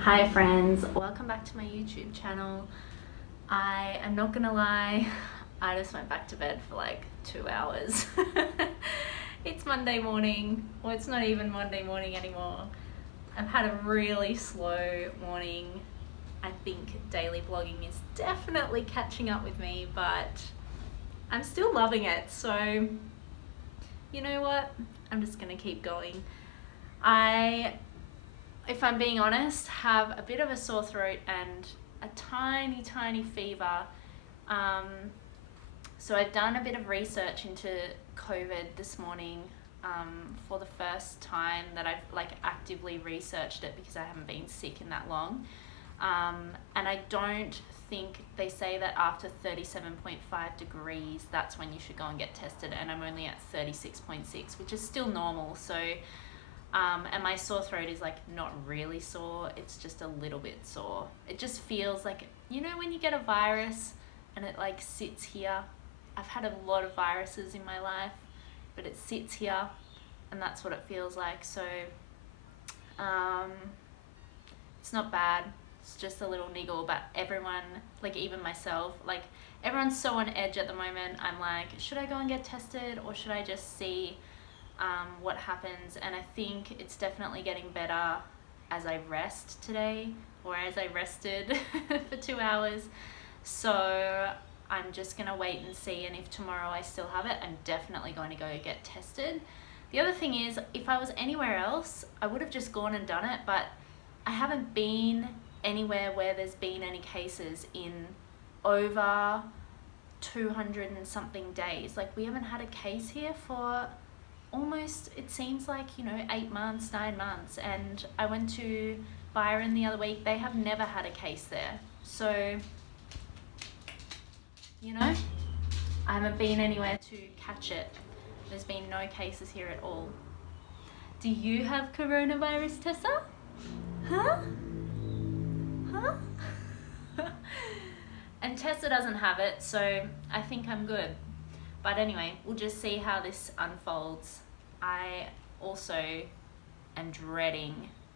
Hi friends, welcome back to my YouTube channel. I am not gonna lie, I just went back to bed for like 2 hours. It's Monday morning, or it's not even Monday morning anymore. I've had a really slow morning. I think daily vlogging is definitely catching up with me, but I'm still loving it. So you know what? I'm just gonna keep going. If I'm being honest, have a bit of a sore throat and a tiny fever. So I've done a bit of research into COVID this morning for the first time that I've like actively researched it because I haven't been sick in that long. And I don't think, they say that after 37.5 degrees, that's when you should go and get tested, and I'm only at 36.6, which is still normal. So and my sore throat is like not really sore, it's just a little bit sore. It just feels like, you know, when you get a virus and it like sits here. I've had a lot of viruses in my life, but it sits here and that's what it feels like. So it's not bad, it's just a little niggle, but everyone, like even myself, like everyone's so on edge at the moment. I'm like, should I go and get tested or should I just see what happens? And I think it's definitely getting better as I rest today, or as I rested for 2 hours. So I'm just gonna wait and see, and if tomorrow I still have it, I'm definitely going to go get tested. The other thing is, if I was anywhere else, I would have just gone and done it, but I haven't been anywhere where there's been any cases in over 200 and something days. Like, we haven't had a case here for almost, it seems like, 8 months, 9 months. And I went to Byron the other week, they have never had a case there. So, I haven't been anywhere to catch it. There's been no cases here at all. Do you have coronavirus, Tessa? Huh? And Tessa doesn't have it, so I think I'm good. But anyway, we'll just see how this unfolds. I also am dreading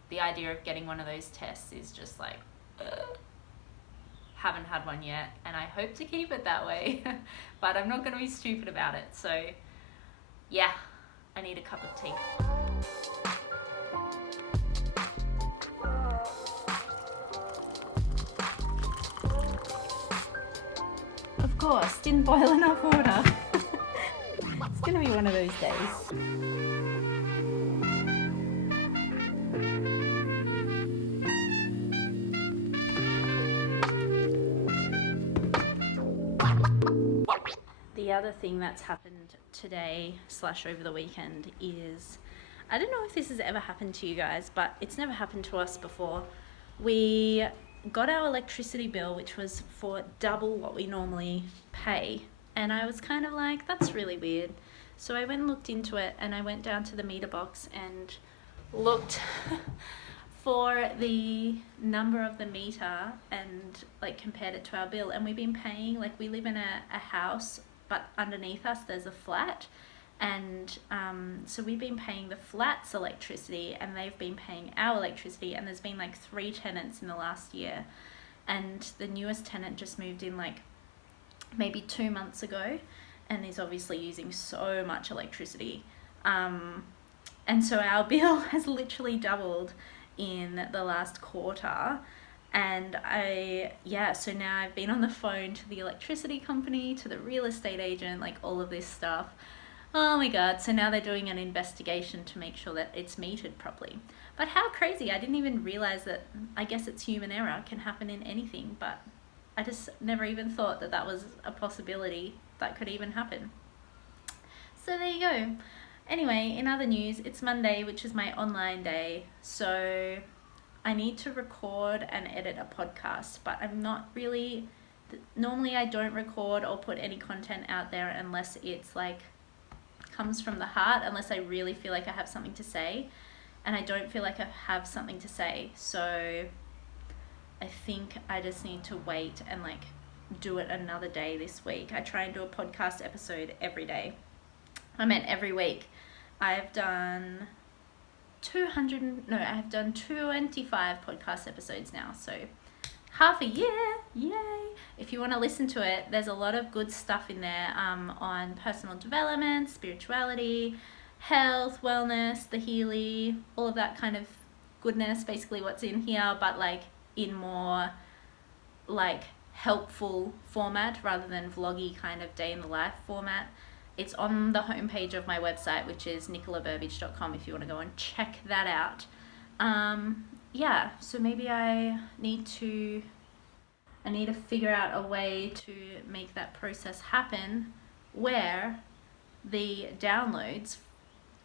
the idea of getting one of those tests. Is just like, haven't had one yet, and I hope to keep it that way. But I'm not going to be stupid about it. So yeah, I need a cup of tea. Of course, didn't boil enough water. It's gonna be one of those days. The other thing that's happened today / over the weekend is, I don't know if this has ever happened to you guys, but it's never happened to us before. We got our electricity bill, which was for double what we normally pay, and I was kind of like, that's really weird. So I went and looked into it, and I went down to the meter box and looked for the number of the meter and like compared it to our bill. And we've been paying, like, we live in a house, but underneath us there's a flat, and so we've been paying the flat's electricity and they've been paying our electricity, and there's been like 3 tenants in the last year, and the newest tenant just moved in like maybe 2 months ago, and is obviously using so much electricity, and so our bill has literally doubled in the last quarter. And so now I've been on the phone to the electricity company, to the real estate agent, like all of this stuff. Oh my god, so now they're doing an investigation to make sure that it's metered properly. But how crazy, I didn't even realize that, I guess it's human error, can happen in anything, but I just never even thought that that was a possibility that could even happen. So there you go. Anyway, in other news, it's Monday, which is my online day, so I need to record and edit a podcast, but I'm not really, normally I don't record or put any content out there unless it's like comes from the heart, unless I really feel like I have something to say, and I don't feel like I have something to say. So I think I just need to wait and like do it another day this week. I try and do a podcast episode every day. I meant every week. I've done I've done 25 podcast episodes now, so half a year, yay! If you want to listen to it, there's a lot of good stuff in there on personal development, spirituality, health, wellness, the Healy, all of that kind of goodness, basically what's in here, but like in more like helpful format rather than vloggy kind of day in the life format. It's on the homepage of my website, which is nicolaburbidge.com, if you want to go and check that out. Yeah, so maybe I need to figure out a way to make that process happen where the downloads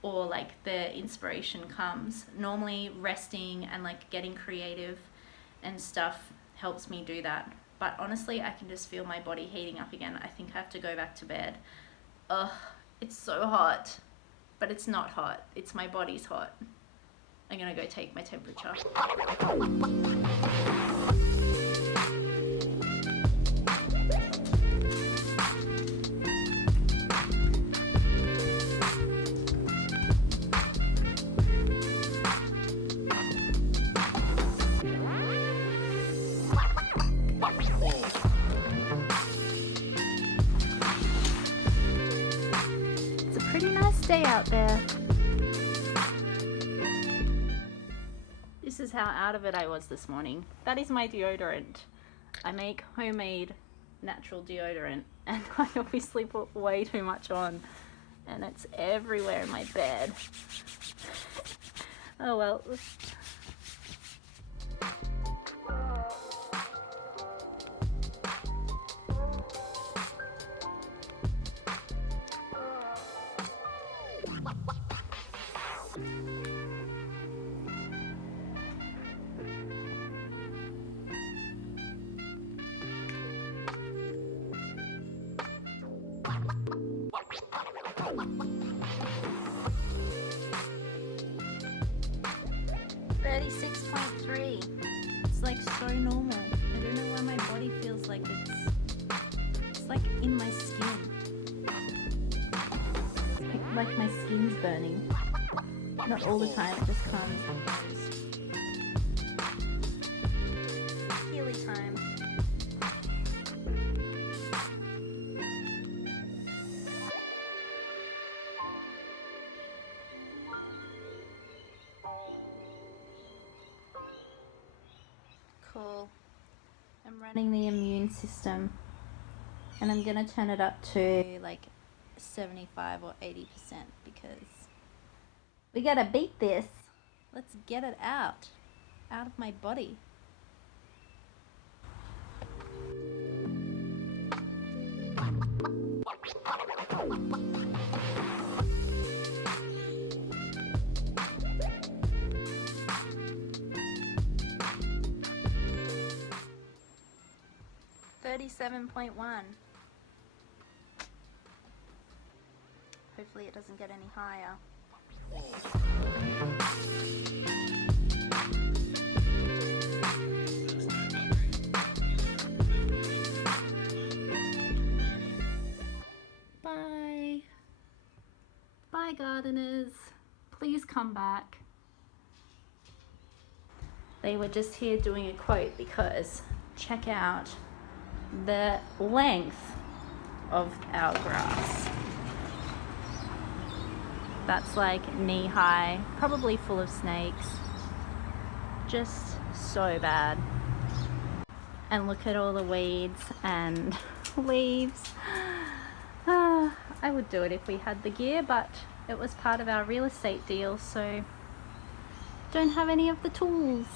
or like the inspiration comes. Normally resting and like getting creative and stuff helps me do that. But honestly, I can just feel my body heating up again. I think I have to go back to bed. Ugh, it's so hot, but it's not hot. It's my body's hot. I'm gonna go take my temperature. It's a pretty nice day out there. This is how out of it I was this morning. That is my deodorant. I make homemade natural deodorant and I obviously put way too much on and it's everywhere in my bed. Oh well. It's like so normal. I don't know why my body feels like it's like in my skin. It's like my skin's burning. Not all the time, it just comes and goes. Healy time. Cool. I'm running the immune system and I'm gonna turn it up to like 75 or 80% because we gotta beat this. Let's get it out of my body. .1. Hopefully it doesn't get any higher. Bye. Bye, gardeners. Please come back. They were just here doing a quote because check out the length of our grass. That's like knee high, probably full of snakes. Just so bad. And look at all the weeds and leaves. I would do it if we had the gear, but it was part of our real estate deal, so don't have any of the tools.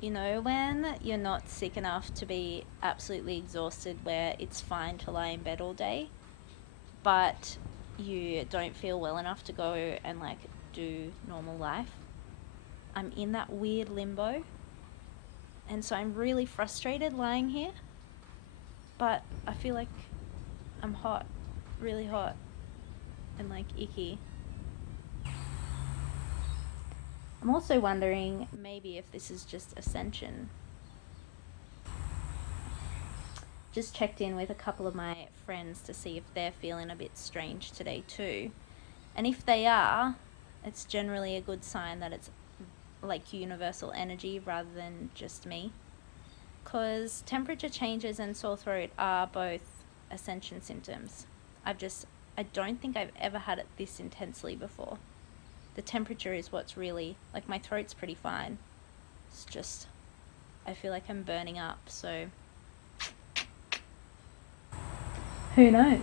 You know, when you're not sick enough to be absolutely exhausted where it's fine to lie in bed all day, but you don't feel well enough to go and like do normal life. I'm in that weird limbo, and so I'm really frustrated lying here, but I feel like I'm hot, really hot, and like icky. I'm also wondering maybe if this is just ascension. just checked in with a couple of my friends to see if they're feeling a bit strange today too. And if they are, it's generally a good sign that it's like universal energy rather than just me. Because temperature changes and sore throat are both ascension symptoms. I don't think I've ever had it this intensely before. The temperature is what's really, like, my throat's pretty fine. It's just, I feel like I'm burning up, so who knows?